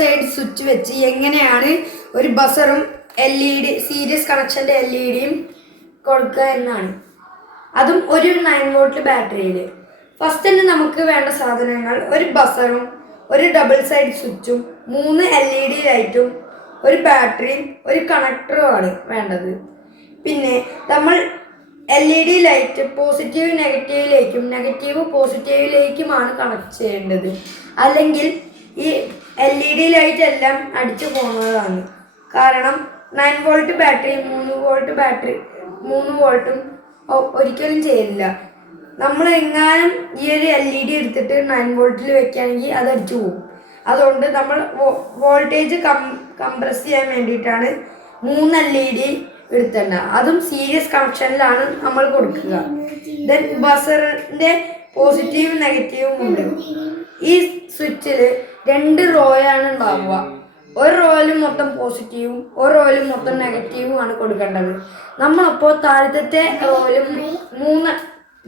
Side switch വെച്ച് എങ്ങനെയാണ് ഒരു ബസറും LED സീരീസ് കണക്ഷൻ്റെ LEDയും കൊടുക്കുക എന്നാണ്. അതും ഒരു 9 വോൾട്ട് ബാറ്ററിയിൽ. ഫസ്റ്റ് തന്നെ നമുക്ക് വേണ്ട സാധനങ്ങൾ ഒരു ബസറും ഒരു ഡബിൾ സൈഡ് സ്വിച്ചും 3 LED ലൈറ്റും ഒരു ബാറ്ററിയും ഒരു കണക്ടറുമാണ് വേണ്ടത്. പിന്നെ നമ്മൾ LED ലൈറ്റ് പോസിറ്റീവ് നെഗറ്റീവിലേക്കും നെഗറ്റീവ് പോസിറ്റീവിലേക്കുമാണ് കണക്ട് ചെയ്യേണ്ടത്. അല്ലെങ്കിൽ ഈ LED ലൈറ്റ് എല്ലാം അടിച്ചു പോകുന്നതാണ്. കാരണം 9 വോൾട്ട് ബാറ്ററി 3 വോൾട്ടും ഒരിക്കലും ചെയ്യില്ല. നമ്മൾ എങ്ങാനും ഈ ഒരു LED എടുത്തിട്ട് 9 വോൾട്ടിൽ വെക്കുകയാണെങ്കിൽ അത് അടിച്ചു പോകും. അതുകൊണ്ട് നമ്മൾ വോൾട്ടേജ് കംപ്രസ് ചെയ്യാൻ വേണ്ടിയിട്ടാണ് 3 LED എടുത്തേണ്ട. അതും സീരീസ് കണക്ഷനിലാണ് നമ്മൾ കൊടുക്കുക. ദെൻ ബസറിൻ്റെ പോസിറ്റീവും നെഗറ്റീവും ഉണ്ട്. ഈ സ്വിച്ചിൽ 2 റോയാണ് ഉണ്ടാവുക. ഒരു റോയിലും മൊത്തം പോസിറ്റീവും ഒരു റോയിലും മൊത്തം നെഗറ്റീവും ആണ് കൊടുക്കേണ്ടത്. നമ്മളപ്പോൾ താഴത്തെ റോയിലും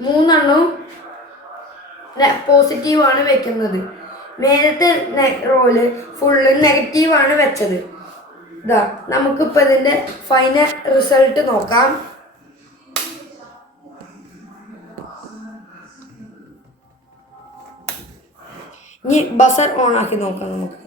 മൂന്നെണ്ണവും പോസിറ്റീവാണ് വെക്കുന്നത്. മേലത്തെ റോയില് ഫുള്ള് നെഗറ്റീവാണ് വെച്ചത്. ഇതാ നമുക്കിപ്പോൾ ഇതിൻ്റെ ഫൈനൽ റിസൾട്ട് നോക്കാം. ഇനി ബസർ ഓൺ ആക്കി നോക്കാം നമുക്ക്.